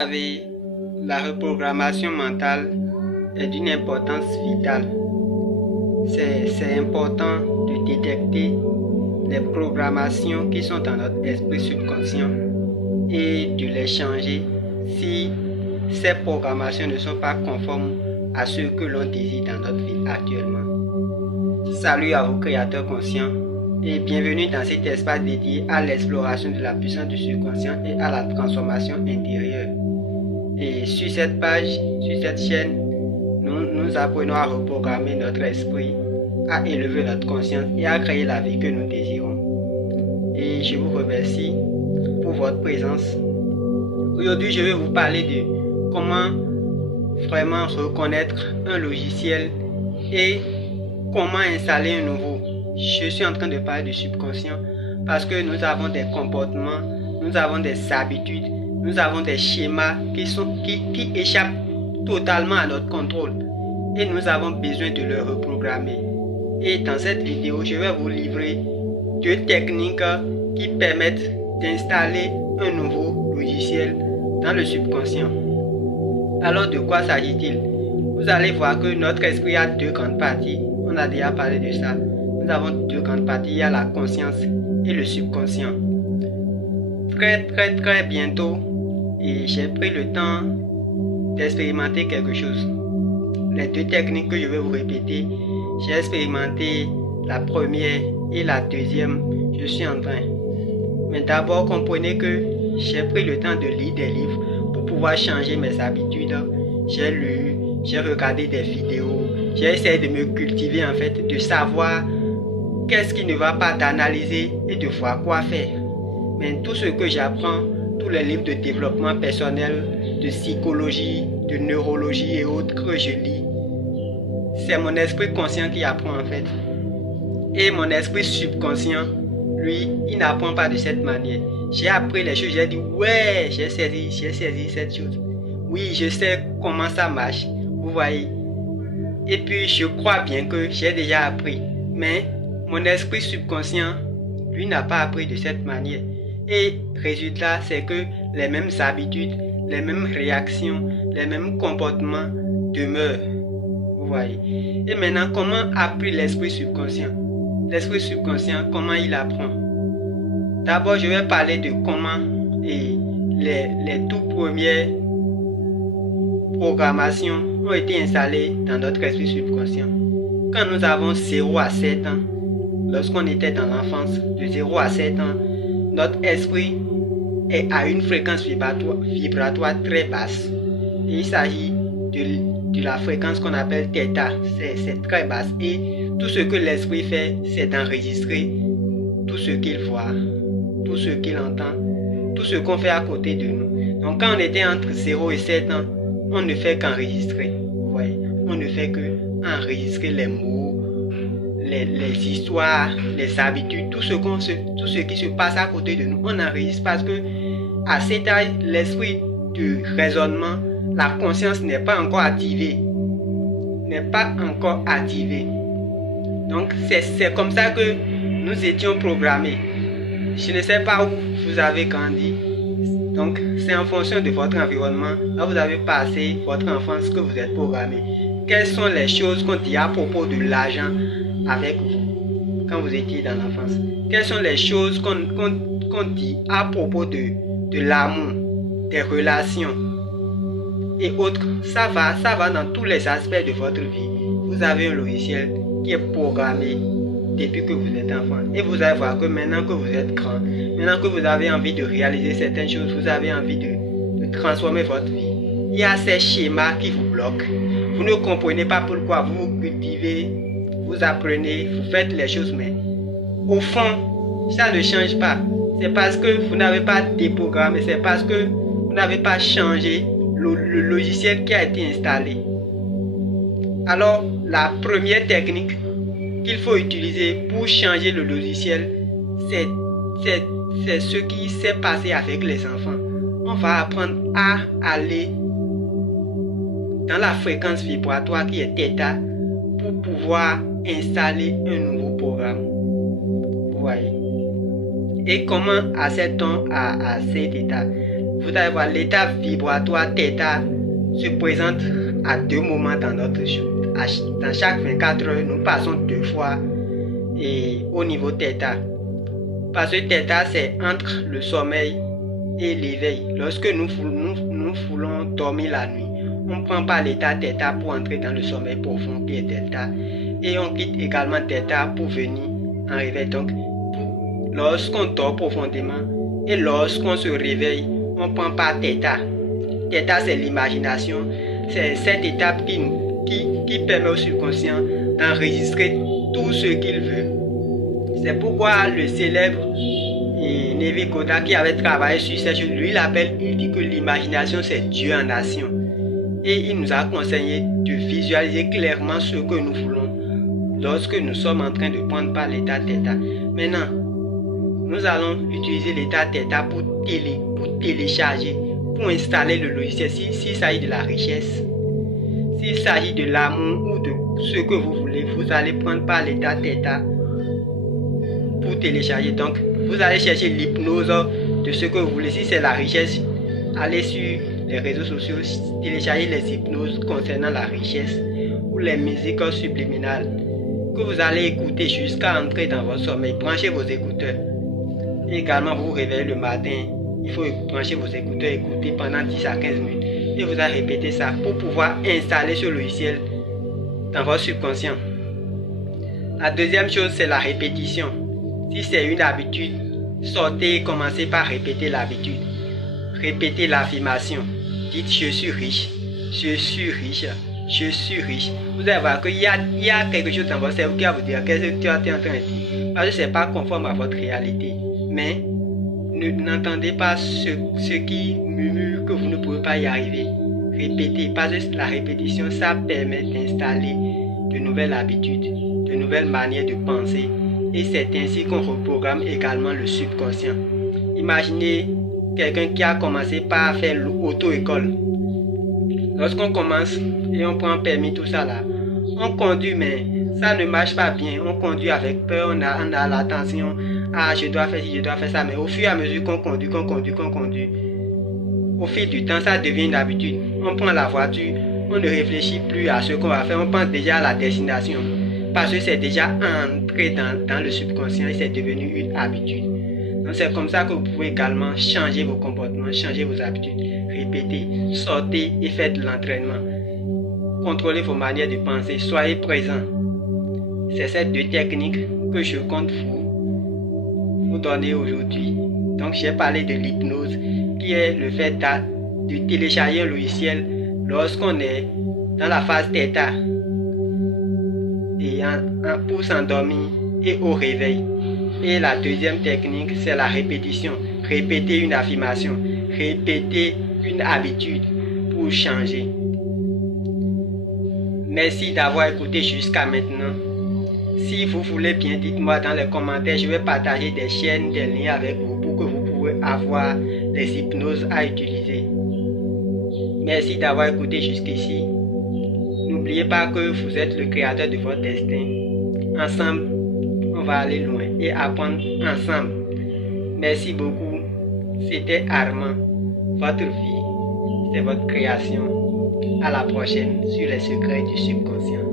savez, la reprogrammation mentale est d'une importance vitale. C'est important de détecter les programmations qui sont dans notre esprit subconscient et de les changer si ces programmations ne sont pas conformes à ce que l'on désire dans notre vie actuellement. Salut à vous créateurs conscients et bienvenue dans cet espace dédié à l'exploration de la puissance du subconscient et à la transformation intérieure. Et sur cette page, sur cette chaîne, nous apprenons à reprogrammer notre esprit, à élever notre conscience et à créer la vie que nous désirons. Et je vous remercie pour votre présence. Aujourd'hui, je vais vous parler de comment vraiment reconnaître un logiciel et comment installer un nouveau. Je suis en train de parler du subconscient parce que nous avons des comportements, nous avons des habitudes, nous avons des schémas qui échappent totalement à notre contrôle et nous avons besoin de le reprogrammer. Et dans cette vidéo, je vais vous livrer 2 techniques qui permettent d'installer un nouveau logiciel dans le subconscient. Alors de quoi s'agit-il? Vous allez voir que notre esprit a 2 grandes parties. On a déjà parlé de ça. Nous avons 2 grandes parties. Il y a la conscience et le subconscient. Très bientôt, et j'ai pris le temps d'expérimenter quelque chose. Les 2 techniques que je vais vous répéter, j'ai expérimenté la première et la deuxième. Je suis en train. Mais d'abord, comprenez que j'ai pris le temps de lire des livres pour pouvoir changer mes habitudes. J'ai lu, j'ai regardé des vidéos, j'ai essayé de me cultiver en fait, de savoir qu'est-ce qui ne va pas, d'analyser et de voir quoi faire. Mais tout ce que j'apprends, tous les livres de développement personnel, de psychologie, de neurologie et autres que je lis, c'est mon esprit conscient qui apprend en fait. Et mon esprit subconscient, lui, il n'apprend pas de cette manière. J'ai appris les choses, j'ai dit ouais, j'ai saisi cette chose. Oui, je sais comment ça marche, vous voyez. Et puis je crois bien que j'ai déjà appris. Mais mon esprit subconscient, lui, n'a pas appris de cette manière. Et résultat, c'est que les mêmes habitudes, les mêmes réactions, les mêmes comportements demeurent. Vous voyez. Et maintenant, comment apprend l'esprit subconscient? L'esprit subconscient, comment il apprend? D'abord, je vais parler de comment les tout premières programmations ont été installées dans notre esprit subconscient. Quand nous avons 0 à 7 ans, lorsqu'on était dans l'enfance, de 0 à 7 ans, notre esprit est à une fréquence vibratoire très basse. Et il s'agit de la fréquence qu'on appelle θ. C'est très basse. Et tout ce que l'esprit fait, c'est d'enregistrer tout ce qu'il voit, tout ce qu'il entend, tout ce qu'on fait à côté de nous. Donc quand on était entre 0 et 7 ans, on ne fait qu'enregistrer. Vous voyez, on ne fait qu'enregistrer les mots, les histoires, les habitudes, tout ce qui se passe à côté de nous. On enregistre parce que à cet âge, l'esprit de raisonnement, la conscience n'est pas encore activée. Donc c'est comme ça que nous étions programmés. Je ne sais pas où vous avez grandi. Donc c'est en fonction de votre environnement. Là vous avez passé votre enfance que vous êtes programmé. Quelles sont les choses qu'on dit à propos de l'argent avec vous quand vous étiez dans l'enfance? Quelles sont les choses qu'on dit à propos de l'amour, des relations et autres? Ça va dans tous les aspects de votre vie. Vous avez un logiciel qui est programmé depuis que vous êtes enfant. Et vous allez voir que maintenant que vous êtes grand, maintenant que vous avez envie de réaliser certaines choses, vous avez envie de transformer votre vie, il y a ces schémas qui vous bloquent. Vous ne comprenez pas pourquoi, vous vous cultivez, vous apprenez, vous faites les choses, mais au fond, ça ne change pas. C'est parce que vous n'avez pas déprogrammé, c'est parce que vous n'avez pas changé le logiciel qui a été installé. Alors, la première technique qu'il faut utiliser pour changer le logiciel, c'est ce qui s'est passé avec les enfants. On va apprendre à aller dans la fréquence vibratoire qui est θ pour pouvoir installer un nouveau programme. Vous voyez. Et comment accède-t-on à cet état? vous allez voir l'état vibratoire θ se présente à 2 moments dans notre jour. Dans chaque 24 heures, nous passons 2 fois et au niveau θ. Parce que θ, c'est entre le sommeil et l'éveil. Lorsque nous voulons dormir la nuit, on ne prend pas l'état θ pour entrer dans le sommeil profond qui est delta. Et on quitte également θ pour venir en réveil. Donc, lorsqu'on dort profondément et lorsqu'on se réveille, on ne prend pas θ. θ, c'est l'imagination. C'est cette étape qui permet au subconscient d'enregistrer tout ce qu'il veut. C'est pourquoi le célèbre Neville Goddard, qui avait travaillé sur cette chose, lui il dit que l'imagination c'est Dieu en action. Et il nous a conseillé de visualiser clairement ce que nous voulons lorsque nous sommes en train de prendre par l'état θ. Maintenant, nous allons utiliser l'état θ pour télécharger, pour installer le logiciel. S'il s'agit de la richesse, s'il s'agit de l'amour ou de ce que vous voulez, vous allez prendre par l'état θ pour télécharger. Donc, vous allez chercher l'hypnose de ce que vous voulez. Si c'est la richesse, allez sur les réseaux sociaux, téléchargez les hypnoses concernant la richesse ou les musiques subliminales que vous allez écouter jusqu'à entrer dans votre sommeil. Branchez vos écouteurs. Et également, vous vous réveillez le matin. Il faut brancher vos écouteurs, écouter pendant 10 à 15 minutes. Et vous allez répéter ça pour pouvoir installer ce logiciel dans votre subconscient. La deuxième chose, c'est la répétition. Si c'est une habitude, sortez et commencez par répéter l'habitude. Répétez l'affirmation. Dites je suis riche, je suis riche, je suis riche. Vous allez voir qu'il y a quelque chose dans votre cerveau qui va vous dire qu'est-ce que tu es en train de dire. Parce que ce n'est pas conforme à votre réalité. Mais n'entendez pas ce qui murmure que vous ne pouvez pas y arriver. Répétez, parce que la répétition, ça permet d'installer de nouvelles habitudes, de nouvelles manières de penser. Et c'est ainsi qu'on reprogramme également le subconscient. Imaginez quelqu'un qui a commencé par faire l'auto-école. Lorsqu'on commence et on prend permis, tout ça là, on conduit, mais ça ne marche pas bien. On conduit avec peur, on a l'attention. Ah, je dois faire ci, je dois faire ça. Mais au fur et à mesure qu'on conduit, au fil du temps, ça devient une habitude. On prend la voiture, on ne réfléchit plus à ce qu'on va faire. On pense déjà à la destination. Parce que c'est déjà entré dans le subconscient et c'est devenu une habitude. Donc c'est comme ça que vous pouvez également changer vos comportements, changer vos habitudes. Répétez, sortez et faites de l'entraînement. Contrôlez vos manières de penser, soyez présent. C'est ces 2 techniques que je compte vous donner aujourd'hui. Donc j'ai parlé de l'hypnose, qui est le fait de télécharger un logiciel lorsqu'on est dans la phase θ. Et pour s'endormir et au réveil. Et la deuxième technique, c'est la répétition. Répéter une affirmation, répéter une habitude pour changer. Merci d'avoir écouté jusqu'à maintenant. Si vous voulez bien, dites-moi dans les commentaires. Je vais partager des chaînes, des liens avec vous pour que vous pouvez avoir les hypnoses à utiliser. Merci d'avoir écouté jusqu'ici. N'oubliez pas que vous êtes le créateur de votre destin. Ensemble, on va aller loin et apprendre ensemble. Merci beaucoup. C'était Armand. Votre vie, c'est votre création. À la prochaine sur les secrets du subconscient.